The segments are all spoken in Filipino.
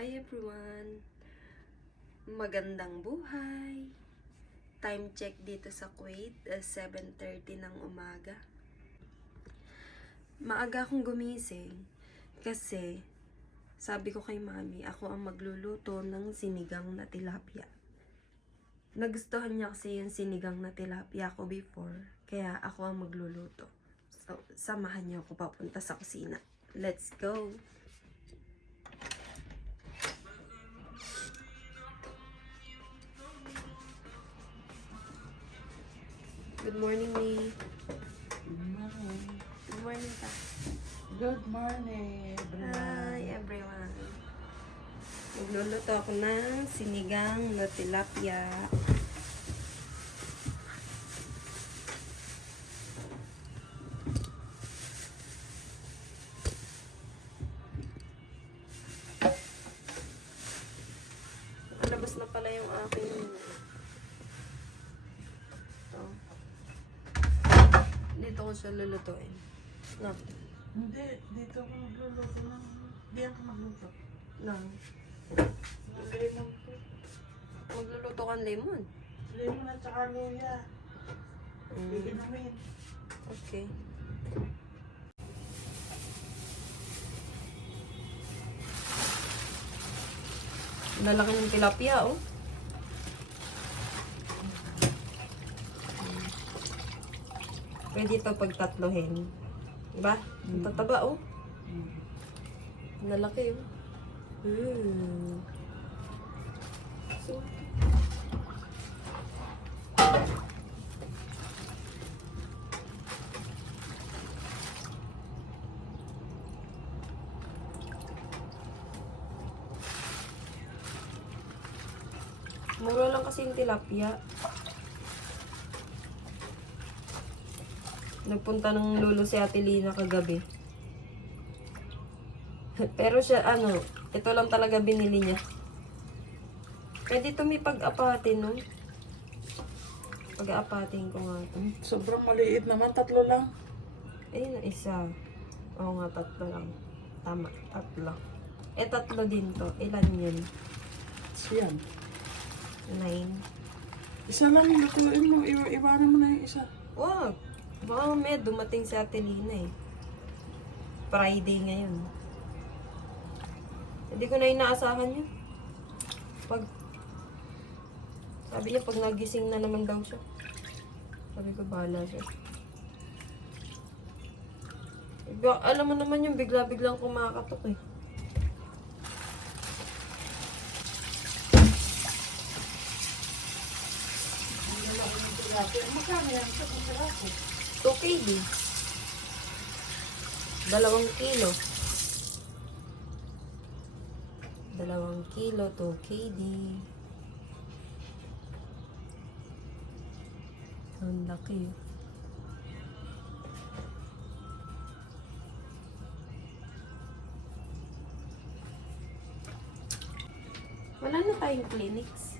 Hi everyone! Magandang buhay! Time check dito sa Kuwait, 7:30 ng umaga. Maaga akong gumising kasi sabi ko kay mami, ako ang magluluto ng sinigang na tilapia. Nagustuhan niya kasi yung sinigang na tilapia ko before, kaya ako ang magluluto. So, samahan niyo ako papunta sa kusina. Let's go! Good morning, Lee. Good morning. Good morning, ta. Good morning, everyone. Hi, everyone. Magluluto ako ng sinigang na tilapia. Nakalabas na pala yung aking dito ko siya lulutuin. No. Hindi, dito ako magluluto ng... Diyan ka magluto. No. Ng lemon po. Magluluto ka ng lemon. Lemon at saka luya. Iinumin. Okay. Lalaki ng tilapia, oh. Pwede ito pagtatlohin. Diba? Ang tataba, oh. Lalaki, oh. So, mura lang kasi yung tilapia. Nagpunta ng lolo si Ate Lina kagabi. Pero siya, ito lang talaga binili niya. Pwede ito may pag-apatin, no? Pag-aapatin ko nga ito. Sobrang maliit naman, 3 lang. Ayun na, isa. Oo nga, 3 lang. Tama, 3. 3 din to. Ilan yun? Siyan. 9. Isa lang, lutuin mo. Iwanan mo na yung isa. Wag! Baka mamaya dumating si Ate Lina eh. Friday ngayon. Hindi ko na inaasahan yun. Sabi niya pag nagising na naman daw siya. Sabi ko bahala siya. Alam mo naman yung bigla-biglang kumakatok eh. Magkano yan? Sa pagkarapo. 2 kg. 2 kilo. 2 kilo, 2 kg. Ang laki. Wala na tayong clinics.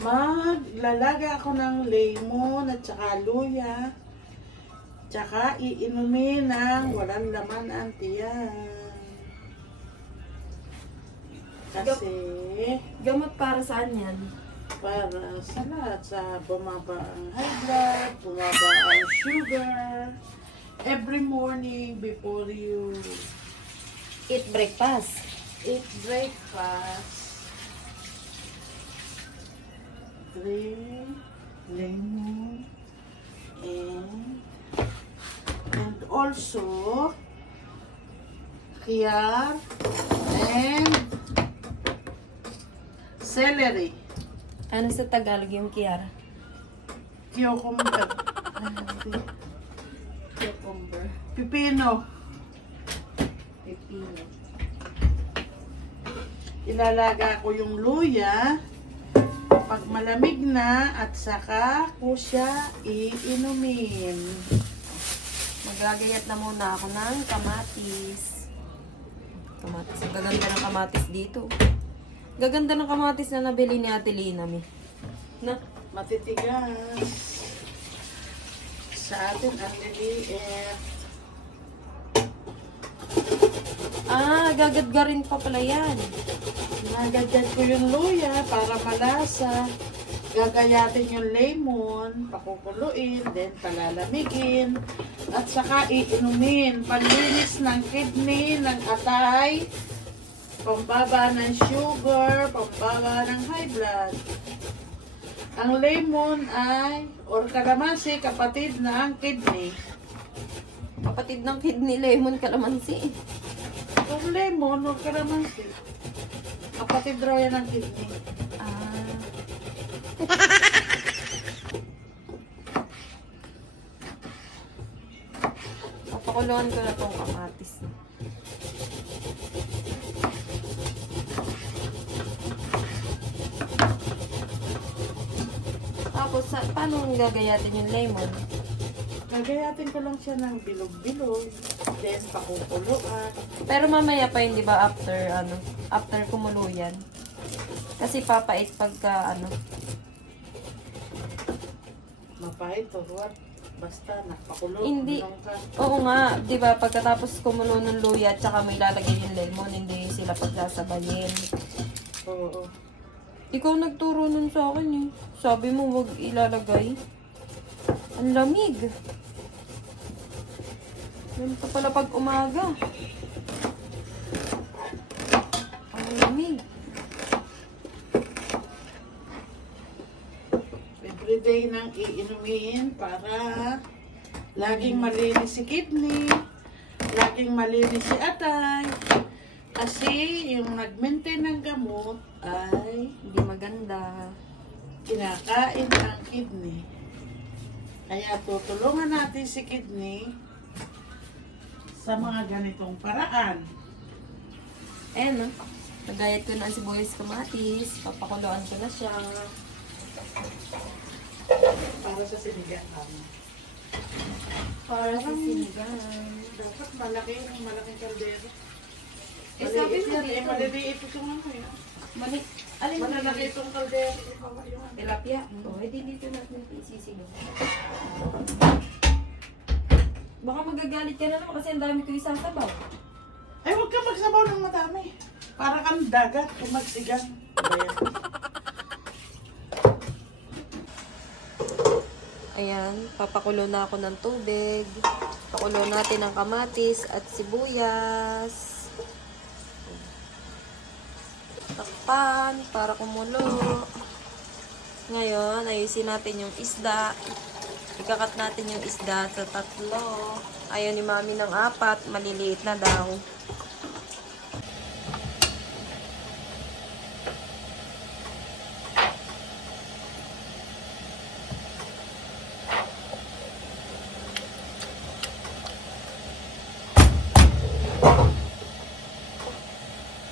Maglalaga ako ng lemon at saka luya. Tsaka iinumin ng walang laman ang tiyan. Kasi Gamot para saan yan? para sa lahat, sa bumaba ang high blood, bumaba ang sugar. Every morning before you Eat breakfast. eat breakfast, drink lemon and also khiyar and celery. Ano sa Tagalog yung Kiara? Cucumber. Cucumber. Pipino. Pepino. Ilalaga ko yung luya pag malamig na at saka ko siya iinumin. Maggagayat na muna ako ng kamatis. Kamatis. Ang gaganda ng kamatis dito. Gaganda ng kamatis na nabili ni Ate Lina, mi. Na? Matitigas. Sa atin ang liliit. Gagadgarin pa pala yan. Nagagad ko yung luya para malasa. Gagayatin yung lemon, pakukuluin, then palalamigin. At saka iinumin. Panlinis ng kidney, ng atay, pambaba ng sugar, pambaba ng high blood. Ang lemon ay, or kalamansi, kapatid ng kidney. Kapatid ng kidney, lemon, kalamansi. Kung lemon or kalamansi, kapatid raw yan ng kidney. Papakuloan ko na tong kamatis. Tapos, paano gagayatin yung lemon? Gagayatin ko lang siya ng bilog-bilog, then pakukuluan. Pero mamaya pa yun, di ba, after kumulo yan. Kasi papait pagka, Mapahit or what? Basta napakulo. Hindi. Minong ka. Oo nga, di ba, pagkatapos kumulo ng luya, tsaka may lalagay yung lemon, hindi sila pagsasabayin. Oo. Ikaw nagturo nun sa akin eh. Sabi mo, wag ilalagay. Ang lamig. Ganito pala pag umaga. Ang lamig. Everyday nang iinumin para laging malinis si kidney, laging malinis si atay. Kasi yung nag-maintain ng gamot ay Hindi maganda. kinakain ang kidney. Kaya tutulungan natin si kidney sa mga ganitong paraan. Ayan no. Nagayat ko na ang sibuyas kamatis. Papakuloan ko na siya. Para sa sinigang. Para sa sinigang. Dapat malaking kaldero. Eh, sabi mo yan, dito. maliliit itong ano yun. Alin mo Malalaki nalagay? itong kaldero. Tilapia? Oo, edi dito natin isisigaw. Baka magagalit ka na naman kasi ang dami ko isasabaw. Ay, huwag ka magsabaw ng madami. Para kang dagat kung magsigang. Ayan. Ayan, papakulo na ako ng tubig. Pakulo natin ang kamatis at sibuyas. Takpan para kumulo. Ngayon, ayusin natin yung isda. Ikakat natin yung isda sa 3. Ayaw ni mami ng 4, maliliit na daw.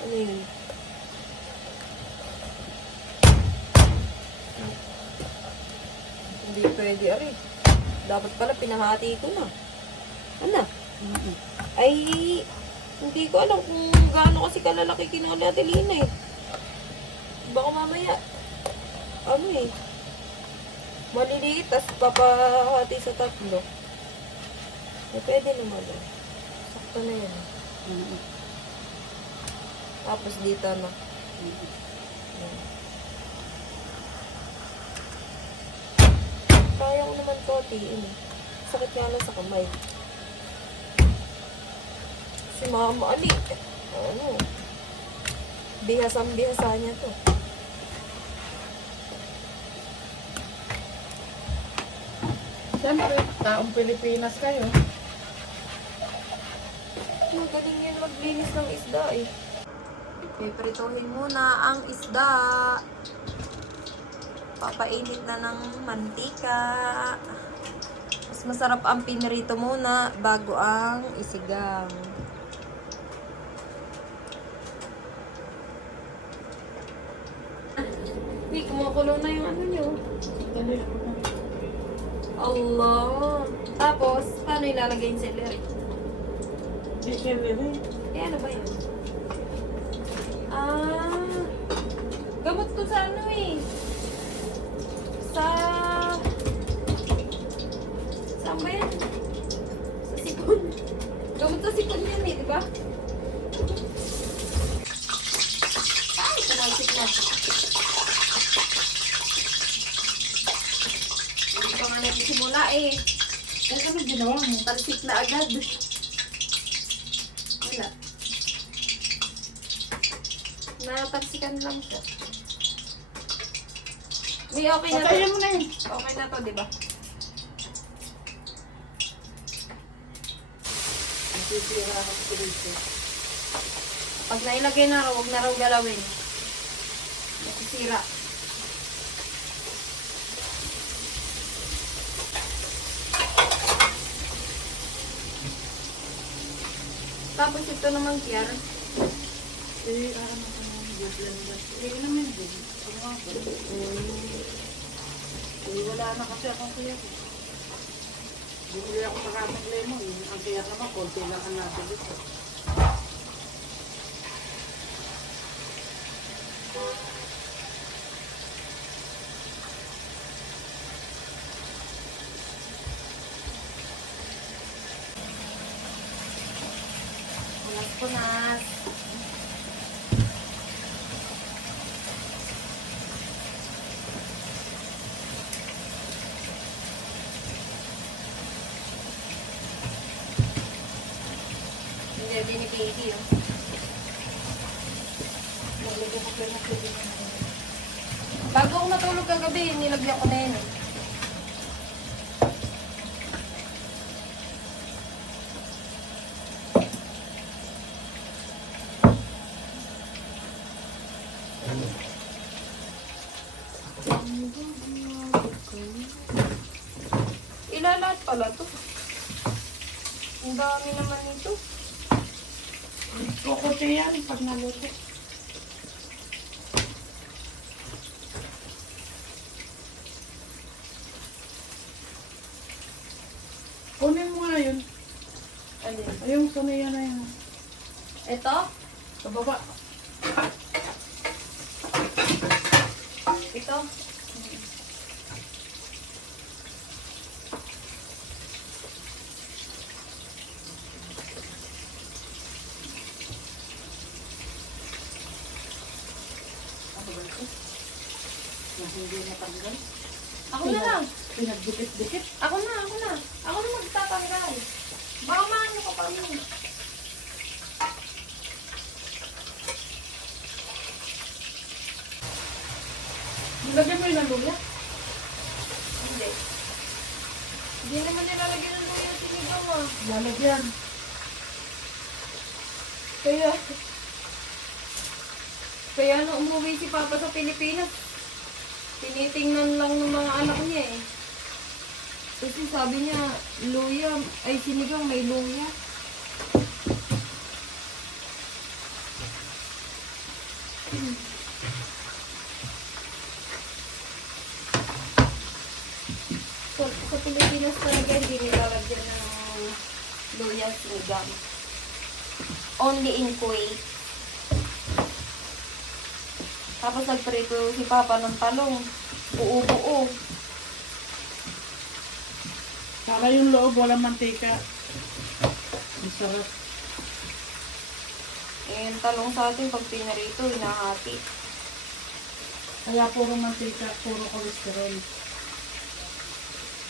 Ano yun? Hindi pwede, ari. Dapat pala pinahati ko na. Ano? Ay, hindi ko alam kung gaano kasi kalalaki kinuha ni Ate Lina eh. Baka mamaya, maliliit, tas papahati sa 3. Eh, pwede naman eh. Sakto na yan. Tapos dito na. Yan. Kaya ko naman to, tiin eh. Sakit nga lang sa kamay. Si mama, bihasa niya to. Siyempre, taong Pilipinas kayo. Magaling yun maglinis ng isda eh. Piprituhin muna ang isda. Papainit na ng mantika. Mas masarap ang pinrito muna bago ang isigang. Hey, kumukulo na yung ano nyo. Dali. Allah. Tapos, paano ilalagay yung celery? Di celery. Eh, ano ba yun? Gamot ko sa ano eh. Saan ba yan? Sa sipon. Gamot sa sipon yan eh, di ba? na. Hindi pa nga nagsisimula eh. Eh, ano ginawa mo? Talsik na agad. Wala. Natalsikan lang siya. May okay na to. Patayin mo na yun. Okay na to, di ba? Nasisira ako sa dito. Pag nailagay na raw, huwag na raw galawin. Nasisira. Tapos ito naman, Kiar. Eh, ano ka na? Blend. Eh, naman din. Sumabot. Eh, wala na kasi akong kuya ko. Bumili ako maraming lemon. Ang kaya naman, konti lang ang nasa dito. Punas. Hindi din ni baby, oh. Bago ako matulog kagabi, nilagyan ko na yun, eh. Ilalat pala to. Ang dami naman nito. Kukuti yan pag naluto. Kunin mo nga yun. Alin? Ayun, kunin yan na yan. Ito? Sa baba. Ito? Ano ba ito? Na hindi natanggal. Ako na lang. Pinagdikit-dikit. Ako na. Ako na magtatanggal. Baka maano ka pa rin. Nilagyan mo yun ng luya. Hindi. Hindi naman nilalagyan ng luya sinigaw, ah. Lalagyan. Kaya nung umuwi si Papa sa Pilipinas, tinitingnan lang ng mga anak niya eh. Kasi sabi niya, luya, ay sinigang may luya. So, sa Pilipinas talaga hindi nilalagyan ng luya sinigang. Only in Kuwait. Tapos nagprito si Papa ng talong. Buo-buo. Para yung loob, walang mantika. Masarap. Eh, yung talong sa atin, pag pinarito, hinahati. Kaya puro mantika, puro kolesterol.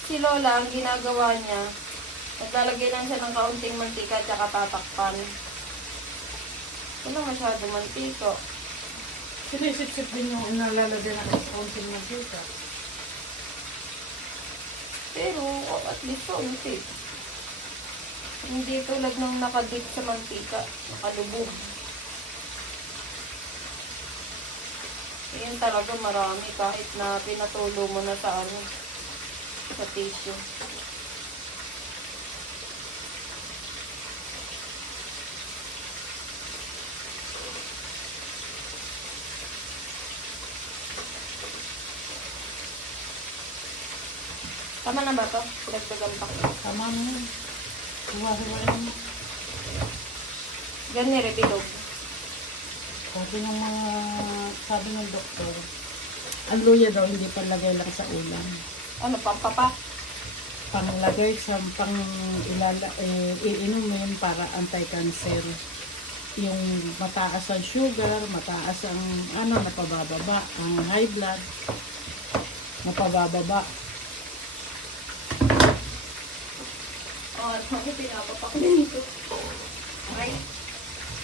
Si Lola, ang ginagawa niya, naglalagay lang siya ng kaunting mantika at saka tatakpan. Wala masyado mantika. Sinisip-sip din yung inalalagyan ng kaunting mantika. Pero, at least kaunti. Hindi tulad ng nakadip sa mantika, nakalubog. Yan talaga marami kahit na pinatulo mo na sa ano, sa tissue. Tama na ba to? Pinagdagan pa. Tama mo yun. Huwa-huwain mo. Ganyan rin, bilog. Sabi ng doktor, ang luya daw hindi palagay lang sa ulam. Ano, pampapa? Panglagay sa iinom mo yun para anti-cancer. yung mataas ang sugar, mataas ang napabababa, ang high blood, napabababa. Oh, ano pinapapak nito? Ay,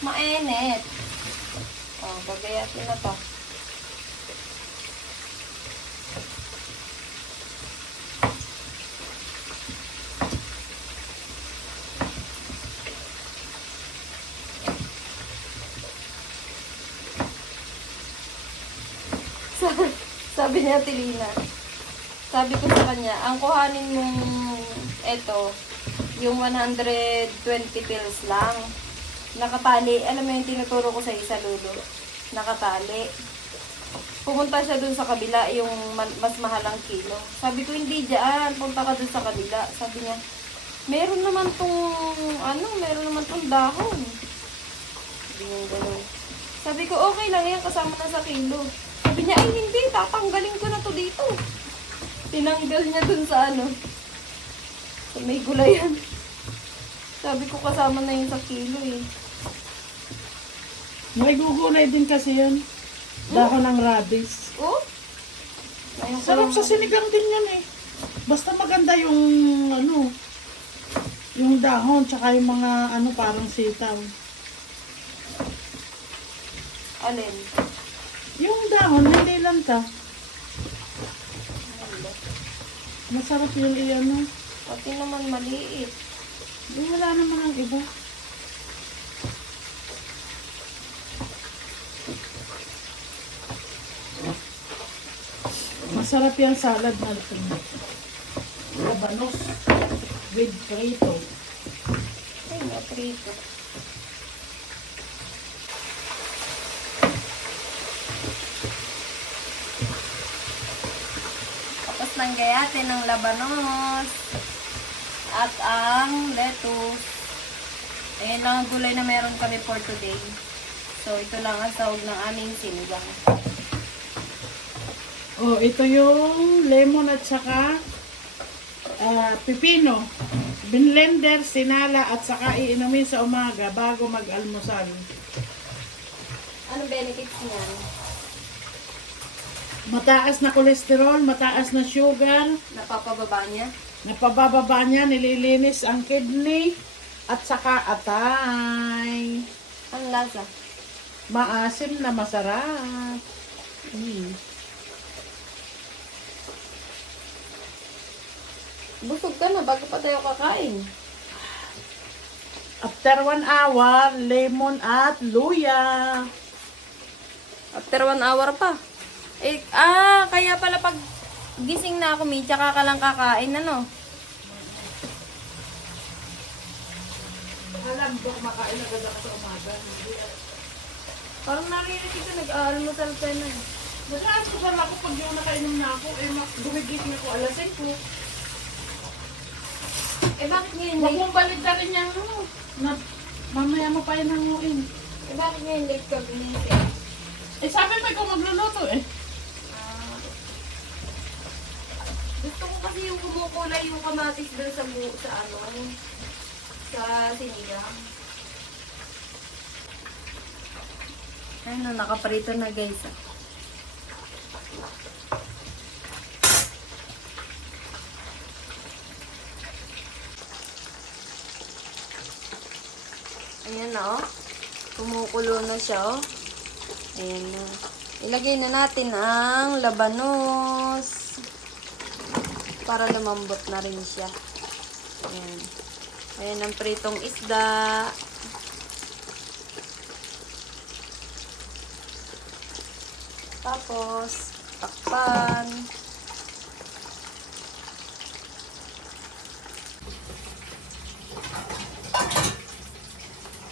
mainit. Oh, gagayatin na to. Sabi niya, Tilina, sabi ko sa kanya, ang kuhanin mong eto, yung 120 pills lang. Nakatali. Alam mo yung tinuturo ko sa isa, Lulu. Nakatali. Pumunta siya dun sa kabila, yung mas mahalang kilo. Sabi ko, hindi dyan. Punta ka dun sa kabila. Sabi niya, meron naman tong dahon. Sabi niya gano'n. Sabi ko, okay lang yan, kasama na sa kilo. Sabi niya, ay hindi, tatanggalin ko na to dito. Tinanggal niya dun sa sa may gulayan. Sabi ko, kasama na yun sa kilo eh. May gugulay din kasi yan. Dahon ng radish. Oh? Ayun ko Sarap lang. sa sinigang din yan eh. Basta maganda yung yung dahon, tsaka yung mga parang sitaw. Alin? Yung dahon, hindi lang ta. Masarap yung Pati naman maliit. Wala naman ang iba. Masarap yung salad na labanos with prito. Ay, naprito. Tapos nang gayatin ng labanos at ang lettuce. Ayan lang ang gulay na meron kami for today. So, ito lang ang sahog ng aming sinigang. Oh, ito yung lemon at saka pipino. Binlender, sinala at saka iinumin sa umaga bago mag-almusal. Ano benefits niyan? Mataas na kolesterol, mataas na sugar, Napapababa niya? napabababa niya, nililinis ang kidney at saka atay. Ang lasa? Maasim na masarap. Busog ka na bago pa tayo kakain. After 1 hour, lemon at luya. After 1 hour pa. Kaya pala pag gising na ako, Mi, tsaka ka lang kakain, ano? Alam ko, kumakain agad ako sa umaga. Parang narinig ko, nag-aalmusal ka na. Madalas ko pala ako pag yung nakainom na ako, gumigising ako alas 5. Bakit ngayon Huwag late? mong balik na rin yan, mamaya mo pa yun nanguin. Bakit ngayon late ka gumising? Sabi mo ikaw magluluto eh. Gusto ko kasi yung kumukulay yung kamatis doon sa sinigang. Ayun, nakaprito na guys. Ayan na oh. Kumukulo na siya oh. Ayan na. Ilagay na natin ang labanos. Para lumambot na rin siya. Ayan. Ayan ang pritong isda. Tapos, takpan.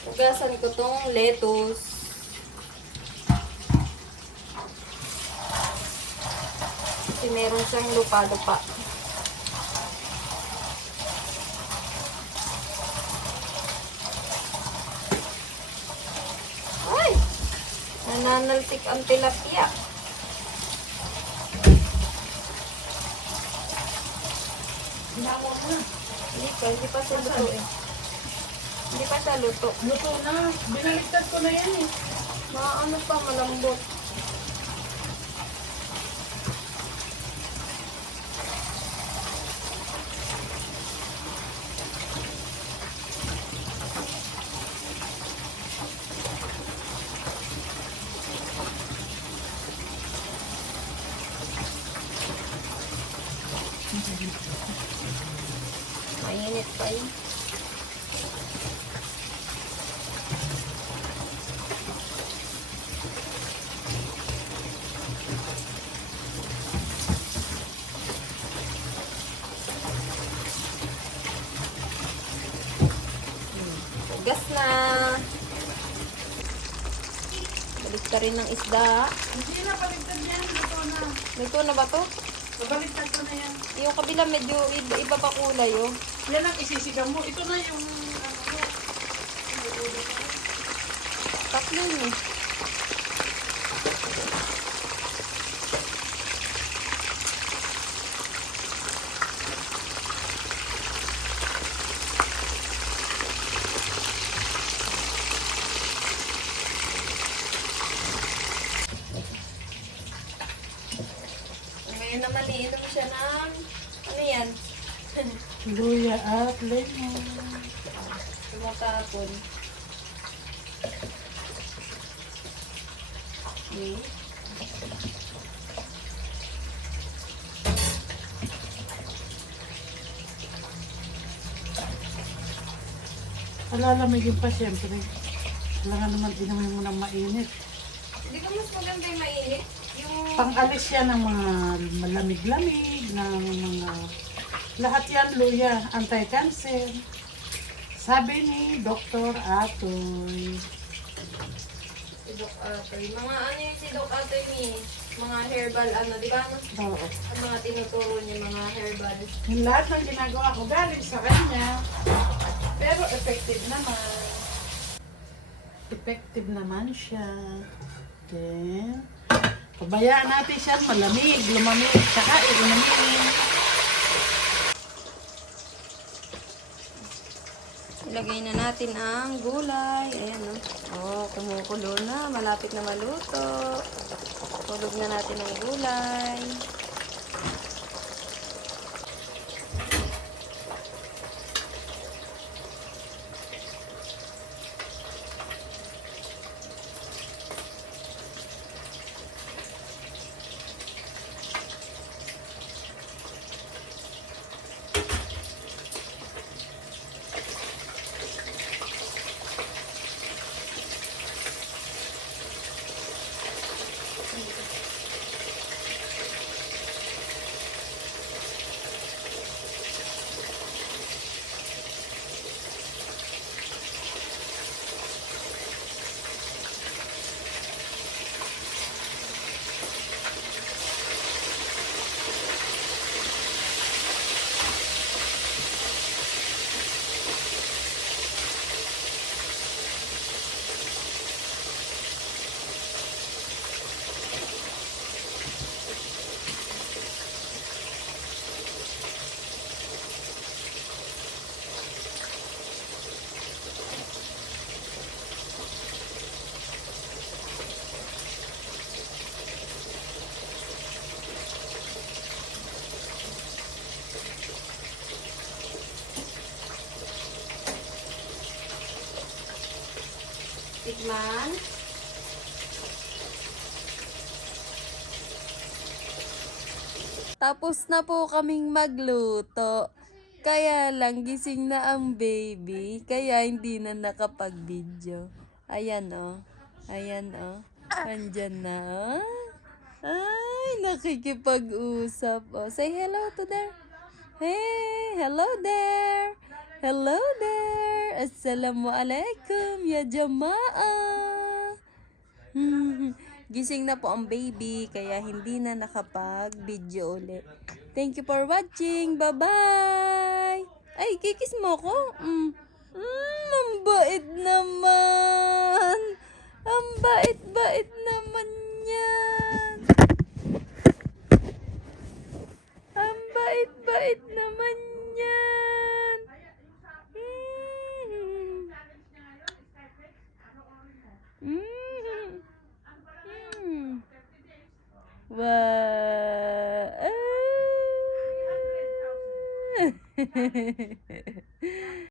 Hugasan ko tong lettuce. Kasi meron siyang lupa-lupa. Ay! Nananalsik ang tilapia. Hinawag na. Hindi pa siya luto eh. Hindi pa siya luto. Luto na. Binaliktad ko na yan eh. Ano pa, malambot. Mainit pa yun. Gas na. Balik ka rin ng isda. Hindi na, baliktad yan. Luto na. Luto na ba to? Baliktad ko na yan. Yung kabila medyo iba pa kulay oh. Yan ang isisigang mo. Ito na yung ano mo. Tatlo yun eh. Ngayon naman iinom siya ng ano yan? Luya at lemon. Tumatapon. Okay. Alalamigin pa siyempre. Kailangan naman inumin mo ng mainit. Hindi ka mas maganda yung mainit? Yung... Pang-alis yan ng mga malamig-lamig, ng mga... Lahat yan, luya, anti-cancer. Sabi ni Dr. Atoy. Si Doc Atoy. Mga ano yung si Doc Atoy ni? Mga herbal ano, di ba? Oo. Ang mga tinuturo niya, mga herbal. Yung lahat ng ginagawa ko galing sa kanya. Pero effective naman. Effective naman siya. Then, pabayaan natin siya malamig, lumamig, tsaka inumin. Ilagay na natin ang gulay. Ayan o. Oh, kumukulo na. Malapit na maluto. Tulog na natin ang gulay. Tikman. Tapos na po kaming magluto. Kaya lang gising na ang baby. Kaya hindi na nakapag-video. Ayan o. Ayan o. Andyan na o. Ay, nakikipag-usap o. Say hello to there. Hey, hello there. Hello there. Assalamualaikum ya jamaah. Gising na po ang baby, kaya hindi na nakapag-video ulit. Thank you for watching. Bye-bye! Ay, kikis mo ko? Ang bait naman! Ang bait-bait naman yan! Ang bait-bait naman yan! Wow.